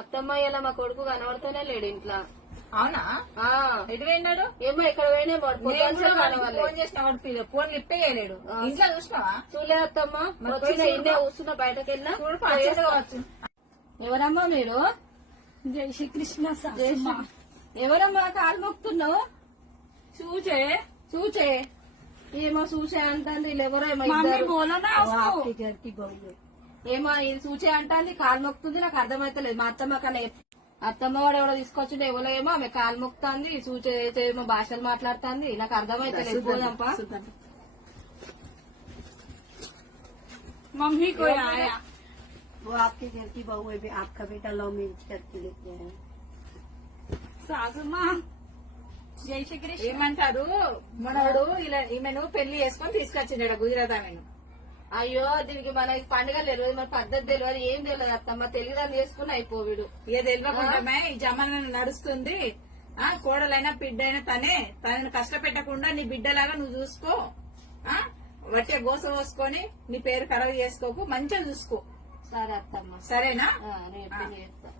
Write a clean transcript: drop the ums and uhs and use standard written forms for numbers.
అత్తమ్మ ఇలా మా కొడుకు కనబడుతూనే లేడు ఇంట్లో. అవునా? ఎటు పోయినాడు? ఏమో ఇక్కడ పోయినా ఫోన్ చేసిన వాడు ఫోన్ లిఫ్ట్ చేయలేడు. ఇంట్లో చూసినావా? చూలే అత్తమ్మ, వచ్చిన ఇంటే కూర్చున్నా, బయటకు వెళ్ళినా. కావచ్చు. ఎవరమ్మా మీరు? జై శ్రీకృష్ణ. ఎవరమ్మా కాలు మొక్కుతున్నావు? చూచే చూచే ఏమో చూసే అంటుంది. వీళ్ళెవరో ఏమో ఏమో ఇది చూచే అంటుంది, కాలు మొక్కుతుంది. నాకు అర్థమైతలేదు. మా అత్తమ్మ కన్నా అత్తమ్మ వాడు ఎవడో తీసుకొచ్చిండు, ఎవరో ఏమో ఆమె కాలు మొక్కుతుంది, చూచే ఏమో భాషలు మాట్లాడుతుంది. నాకు అర్థమైతలేదు. పోదాంపా. मम्मी कोई आया? वो आपके घर की बहू है, आपका बेटा लव मैरिज करके लेके आया। सासू माँ జై శ్రీకృష్ణ. ఏమంటారు, మనోడు ఇలా ఈమెను పెళ్లి చేసుకొని తీసుకొచ్చిండ గుజరాత్ ఆమెను. అయ్యో దీనికి మనకి పండుగ తెలియదు, మన పద్ధతి తెలియదు, ఏం తెలియదు అత్తమ్మ. తెలియదని చేసుకుని అయిపోవిడు. ఏ తెలియకుండా ఈ జమాన నడుస్తుంది. కోడలైనా బిడ్డైనా తనని కష్టపెట్టకుండా నీ బిడ్డలాగా నువ్వు చూసుకో. వట్టే గోస పోసుకొని నీ పేరు ఖరాబ్ చేసుకోకు, మంచిగా చూసుకో. సరే అత్తమ్మ, సరేనా? రేపు చేస్తా.